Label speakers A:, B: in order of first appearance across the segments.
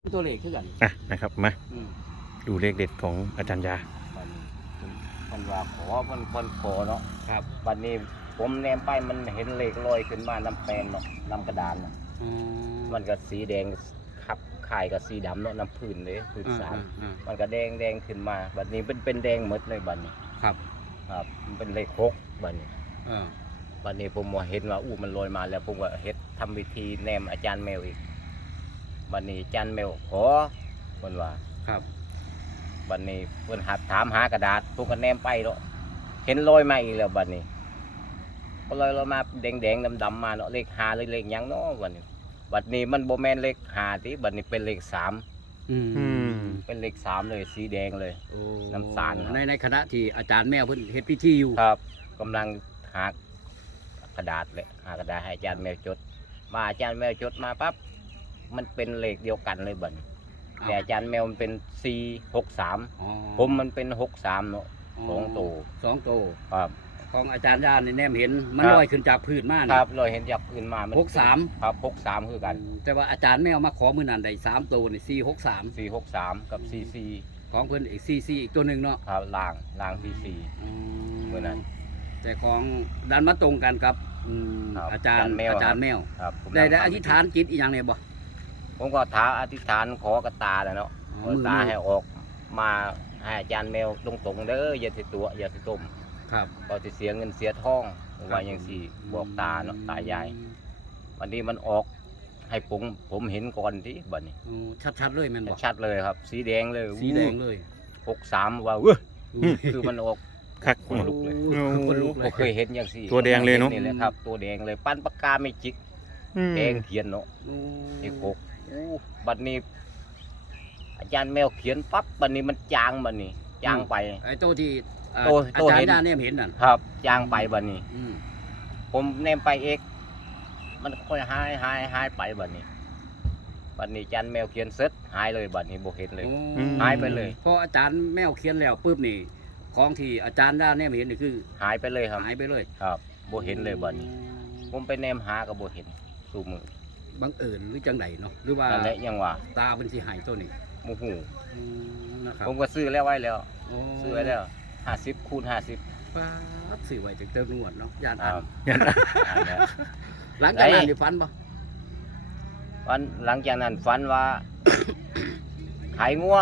A: คือตัวเลขคือกัน
B: อะนะครับมา
A: อืม
B: ดูเลขเด็ดของอาจารย์ยา
C: มันมันว่าขอมันคนขอเนาะ
A: ครับ
C: วันนี้ผมแนมไปมันเห็นเลขลอยขึ้นมาน้ำแปลนเนาะน้ำกระดานเนาะ
A: อื
C: มันก็สีแดงขับข่ายกับสีดำเนาะน้ำพื้นเลยพื้น
A: อ่า
C: สาร
A: อ่า
C: มันก็แดงแดงขึ้นมา บัดนี้เป็นเป็นแดงหมดเลยบัดนี้
A: ครับ
C: ครับมันเป็นเลขหกบัดนี้
A: เออ
C: บัดนี้ผมว่าเห็นว่าอู้มันลอยมาแล้วผมก็เฮ็ดทำวิธีแนมอาจารย์แมวอีก บัดนี้อาจารย์แมวขอเพิ่นว่า
A: ครับ
C: บัดนี้เพิ่นหัดถามหากระดาษผมก็แนมไปเนาะเห็นลอยมาอีกแล้วบัดนี้ก็ลอยลอยมาแดงๆดำๆมาเนาะเลขห้าเลยเลขหยังเนาะบัดนี้บัดนี้มันบ่แม่นเลขห้าติบัดนี้เป็นเลขสาม
A: อืม
B: อืม
C: เป็นเลขสามเลยสีแดงเลย
A: โอ้
C: น้ำตาลครับ
A: ในในคณะที่อาจารย์แมวเพิ่นเฮ็ดพิธีอยู่
C: ครับกำลังหากระดาษเลยหากระดาษให้อาจารย์แมวจด มาอาจารย์แมวจดมาปั๊บ มันเป็นเลขเดียวกันเลยบัดนี้แต่อาจารย์แมวมันเป็นสี่หกสาม
A: อ๋อ
C: ผมมันเป็นหกสามเนาะสองตัว
A: สองตัว
C: ครับ
A: ของอาจารย์ย่านนี่แนมเห็นมัน
C: ครับ
A: ลอยขึ้นจากพื้นมา
C: ค
A: นี่
C: รับเราเห็นจากพื้นมามัน
A: หกสาม
C: ครับหกสามคือกัน
A: แต่ว่าอาจารย์แมวมาขอมือนันได้สามตัวนี่สี่หกสาม
C: สี่หกสามกับสี่สี่
A: ของเพิ่นอีกสี่สี่อีกตัวหนึ่งเนาะ
C: ครับล่างล่างสี่สี่ มื้อนั้น
A: แต่ของดันมาตรงกันครับอืม
C: ครับ
A: อาจารย์
C: อาจารย์แมว
A: อาจารย์แมว
C: ครับผม
A: ได้ได้
C: ทำ
A: อธิษฐานจิตอีกอย่างเนี่ยบ่
C: ผมก็ท้าอธิษฐานขอกระตาแล้วเนาะ
A: อ๋อ
C: ขอ
A: มือ
C: ตา
A: มือ
C: ให้ออกมาให้อาจารย์แมวตรงๆเด้ออย่าสิตัวอย่าสิต้ม
A: ครับ
C: ก็สิเสียเงินเสียทองว่าอย่างสี่บอกตาเนาะตายาย วันนี้มันออกให้ผมผมเห็นก่อนที่บัดนี้
A: อืมชัดๆเลยแม่นบ่
C: ชัดเลยครับ สีแดงเลย
A: สีแดงเลย
C: หกสามว่าเว้ย
A: อืม
C: คือมันออก
B: คัก
C: คนลุกเลย
A: โอ้คนลุกเล
C: บ่
A: ย
C: เคยเห็นอย่างสี่
B: ตัวแดงเลยเนอะ
C: นี่แหละครับ ตัวแดงเลย ปั้นปากกาไม่จิก
B: อืม
C: แดงเขียนเนาะ
A: อืม
C: ไอ้หก อู้บัดนี้ อาจารย์แมวเขียนปั๊บบัดนี้มันจางบัดนี้จางไป
A: ไอ้ตัวที่เอ่อ
C: ตัว
A: อา
C: ตัว
A: จาร
C: เห็
A: ย์
C: น
A: ย่าเนี่ยเห็นนั่น
C: ครับจางไปบัดนี้
A: อืม
C: ผมแนมไปเอกมันค่อยหายหายหายไปบัดนี้บัดนี้อาจารย์แมวเขียนเสร็จหายเลยบัดนี้บ่เห็นเลย
A: โอ้
C: หายไปเลย
A: พออาจารย์แมวเขียนแล้วปุ๊บนี่ ของที่อาจารย์ย่าเนี่ยเห็นนี่คือ
C: หายไปเลยครับ
A: หายไปเลย
C: ครับบ่เห็นเลยบัดนี้ ผมไปแนมหาก็บ่เห็นสู่มือ
A: บังเอิญหรือจังไดเนาะหรือว่า
C: นั่นแหละยังว่า
A: ตาเป็นสิหายตัวนี้
C: โมโห
A: อืมนะครับ
C: ผมก็ซื้อแล้วไว้แล้ว
A: โอ้
C: ซื้อไว้แล้ว50คูณ50
A: ป้าดซื้อไว้จากเติมนวดเนาะยาน
C: ค
A: อั
C: รั
A: น
C: บอ่านแล้ว
A: หลังจากนั้น
C: ไหน
A: นี่ฟันปะ
C: วันหลังจากนั้นฝันว่า ขายงัว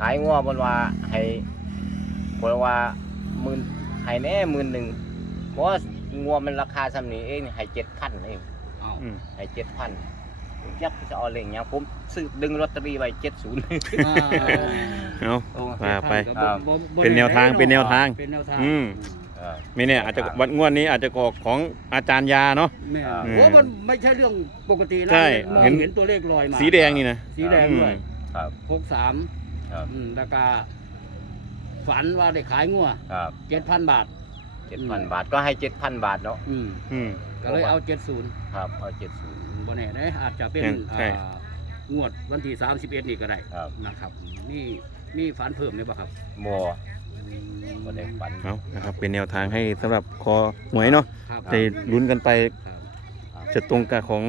C: ขายงัวบนว่าให้บนว่าหมื่นให้แน่หมื่นหนึ่งเพราะว่างัวมันราคาสำนี้เองให้เจ็ดพันเอง
A: เอา
B: อืม
C: ให้เจ็ดพันยักษ์จะเอาเล่งอย่างผมซื้อดึงลอตเตอรี่ไว้เจ็ดศูนย์
A: อ่า
B: เอาว่าไป
A: ก็บ่บ่บ่
B: เป็นแนวทางเป็นแนวทาง
A: เป็นแนวทาง
B: อืม ไม่แน่อาจจะวันงวดนี้อาจจะออกของอาจารย์ยาเนาะ
A: แม่
C: อ่า
A: โอ้มันไม่ใช่เรื่องปกตินะ
B: ใช่
A: มอง
B: เห็น
A: เห็นตัวเลขลอยมา
B: สีแดงนี่นะ
A: สีแดงด้วย
B: อืม
C: ครับ
A: หกสาม
C: ครับ
A: อืมแล้วก็ฝันว่าได้ขายงัว
C: ครับ
A: เจ็ดพันบาท
C: เจ็ดพันบาทก็ให้เจ็ดพันบาทเนาะ
A: อืม
B: อืม
A: ก็เลยเอาเจ็ดศูนย์
C: ครับเอาเจ็ดศูนย์
A: บ่แน่นะอาจจะเป็น
B: ใช่
A: อ่างวดวันที่31นี่ก็ได้
C: ครับ
A: นะครับนี่มีฝันเพิ่มไหมบ่ครับ
C: โมก็ได้ฝัน
B: เอานะครับเป็นแนวทางให้สำหรับคอหวยเนาะ
A: ครับ
B: จะลุ้นกันไป
A: ครับ
B: จะตรงกับของ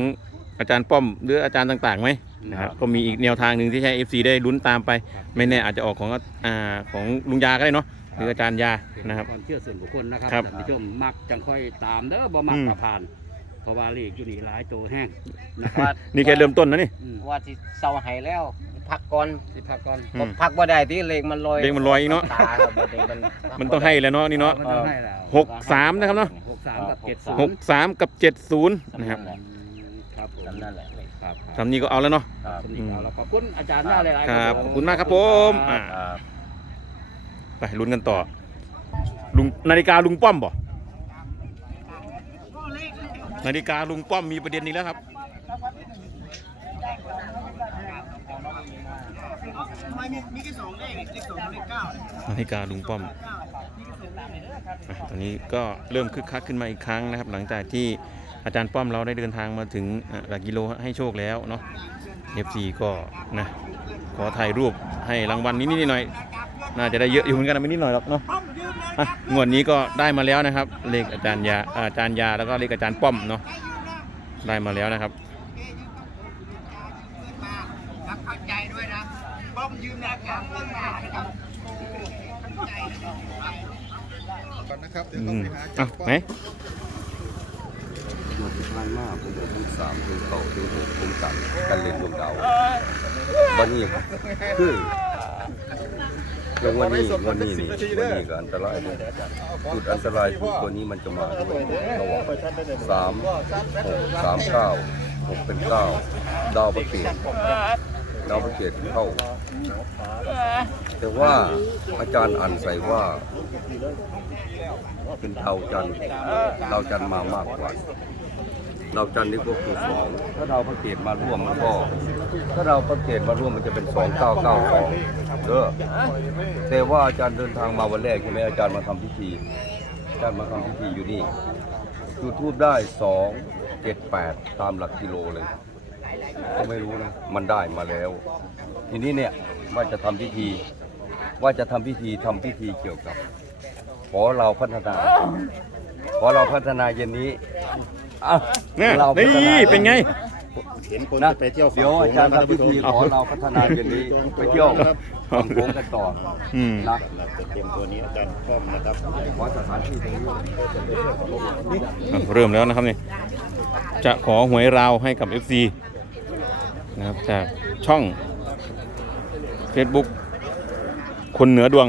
B: อาจารย์ป้อมหรืออาจารย์ต่างๆไหมนะครับก็มีอีกแนวทางหนึ่งที่ให้ FC ได้ลุ้นตามไป
A: ครับ
B: ไม่แน่อาจจะออกของอ่าของลุงยาก็ได้เนาะห รืออาจารย์ยา
A: เป็น
B: นะครับ
A: ความเชื่อส่วนบุคคลนะครับ
B: ครับ
A: ท่านผู้ชมมักจังค่อยตามเด้อบ่มัก
B: อืม
A: ก็ผ่านเพราะว่าเลขอยู่นี่หลายตัวแห้งนะครับ
C: ว่า
B: นี่แค่เริ่มต้นนะนี่
A: อืม
C: ว่าที่เศร้าให้แล้ว พักก่อน
A: สิพักก่อน
B: อื
C: ผม
B: ม
C: พักว่าได้ที่เลขมันลอย
B: เลขมันลอยอีกเนาะ
C: ตาครับบัดนี้มัน
B: มันต้องให้แล้วเนาะนี่เนาะ
A: มันต้องให้แล้ว
B: หก สามนะครับเนาะ
A: หกสามกับ
C: หก
A: เจ็ด
C: สาม
B: หกสามกับเจ็ดศูนย์นะครับ
C: นั่นแหละ
A: ครับผม
C: จำนั่นแหละ
A: ครับ
B: คำนี้ก็เอาแล้วเนาะ
C: ครับ
A: สำนีเอาแล้วขอบคุณอาจารย์หน้าหลายๆ
B: ครับ
A: ผม
B: ขอบคุณมากครับผมอ่า
C: ครับ
B: ไปลุ้นกันต่อลุงนาฬิกาลุงป้อมบ่นาฬิกาลุงป้อมมีประเด็นนี้แล้วครับ
D: นา
B: ฬิกาลุงป้อมอตอนนี้ก็เริ่มคึกคักขึ้นมาอีกครั้งนะครับ หลังจากที่อาจารย์ป้อมเราได้เดินทางมาถึงหลักกิโลให้โชคแล้วเนาะ FC ก็นะขอถ่ายรูปให้รางวัลนิดๆหน่อยๆ น่าจะได้เยอะอยู่เหมือนกันนะไม่นิดหน่อยหรอกเนาะอะงวดนี้ก็ได้มาแล้วนะครับ เลขอาจารย์ยาอาจารย์ยาแล้วก็เลขอาจารย์ป้อมเนาะได้มาแล้วนะครับ
D: มเข้าใจด้วยนะป้อมยืนแนวกลางต้นมานะครับ
E: ก่อนนะครับเดี๋ยว
B: อื
E: ต้อง
B: ม
E: ไปหา
B: อะ
E: เจ้า
B: ไหน
F: มันที่ผ่านมาผมได้ทั้งสามถึงเก่าถึงหกผมกันกันเล่นดวงดาววันนี้คือ เรื่องวันนี้วันนี้นี่วันนี้ก็อันตรายเลยจุดอันตรายคือตัวนี้มันจะมาด้วยระหว่างสามหกสามเก้าหกเป็นเก้าดาวประเกตดาวประเกตเข้า แต่ว่าอาจารย์อ่านใส่ว่า เป็นดาวจันทร์ดาวจันทร์มามากกว่า ดาจันนี่ก็คือสองถ้าดาวพระเกตมาร่วมมันก็ถ้าดาวพระเกตมาร่วมมันจะเป็นสองเก้าเก้าสองเด้อแต่ว่าอาจารย์เดินทางมาวันแรกใช่ไหมอาจารย์มาทำพิธีอาจารย์มาทำพิธีอยู่นี่จุดทูบได้สองเจ็ดแปดตามหลักกิโลเลยก็ไม่รู้นะมันได้มาแล้ว ทีนี้เนี่ยว่าจะทำพิธี ว่าจะทำพิธีทำพิธีเกี่ยวกับ ขอเราพัฒนา ขอเราพัฒนาเย็นนี้ อะ
B: เนี่ย
F: เราพัฒา
B: นี่เป็นไง
E: เห็นคน
F: นะ
E: ไปเที่ยว
F: เดี๋ยวอาจารย์ทำพิธีขอเราพัฒนาเย็นนี้ไปเที่ยวฝั่งโค้งกันต่อ
B: อืม
F: นะ
E: เราจะเตรียมตัวนี้อาจารย์ป้อมนะครับ
F: ขอสถานที่ตรงนี้
B: อะเริ่มแล้วนะครับนี่จะขอหวยราวให้กับ FC นะครับจากช่อง Facebook คนเหนือดวง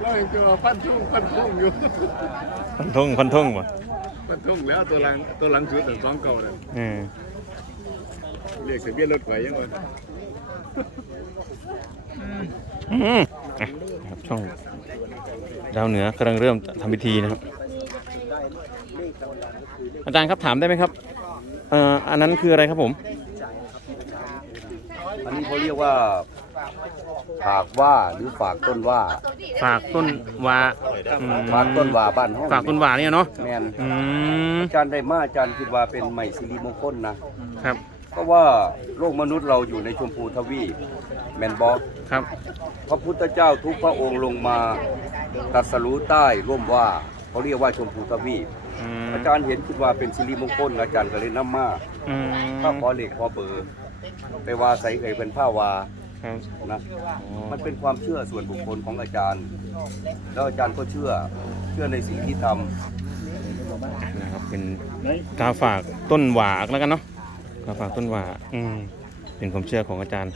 E: เราเองก็พันทุ่งพันทุ่งอยู่
B: พันทงพันทงวะ
E: พันทุ่งแล้วตัวหลังตัวหลังสุดแต่สองเก่าเนี่ย
B: เออ
E: เรียกทะเบียรถไฟยังไง
B: อืม นะครับช่องดาวเหนือกำลังเริ่มทำพิธีนะครับ อาจารย์ครับถามได้ไหมครับเอ่ออันนั้นคืออะไรครับผม
F: อันนี้เขาเรียกว่าฝากว่าหรือฝากต้นว่า
B: ฝากต้นวาอืม
F: ฝากต้นว่าบ้านห้อง
B: ฝากต้นวาเนี่ยเนาะ
F: แมน
B: อืม
F: อาจารย์ได้มาอาจารย์คิดว่าเป็นใหม่สิริมงคลนะ ครับ เพราะว่าโลกมนุษย์เราอยู่ในชมพูทวีปแมนบอก
B: ครับ
F: พระพุทธเจ้าทุกพระองค์ลงมาตรัสรู้ใต้ร่วมว่าเขาเรียกว่าชมพูทวีป
B: อืม
F: อาจารย์เห็นคิดว่าเป็นสิริมงคลอาจารย์ก็เลยนำมา
B: อืม
F: ถ้าขอเหล็กขอเบอร์ไปว่าใส่เคยเป็นผ้าวา
B: ครับ
F: นะ
B: อ๋อ
F: มันเป็นความเชื่อส่วนบุคคลของอาจารย์ แล้วอาจารย์ก็เชื่อเชื่อในสิ่งที่ทำ
B: นะครับเป็นกาฝากต้นหวากแล้วกันเนาะ กาฝากต้นหวาอืมเป็นความเชื่อของอาจารย์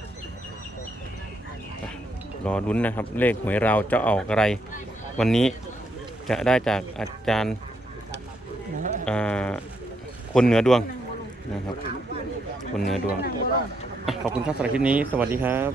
B: อะรอลุ้นนะครับ เลขหวยเราจะออกอะไร วันนี้จะได้จากอาจารย์อ่าคนเหนือดวงนะครับ คนเหนือดวงอะขอบคุณครับสำหรับคลิปนี้ สวัสดีครับ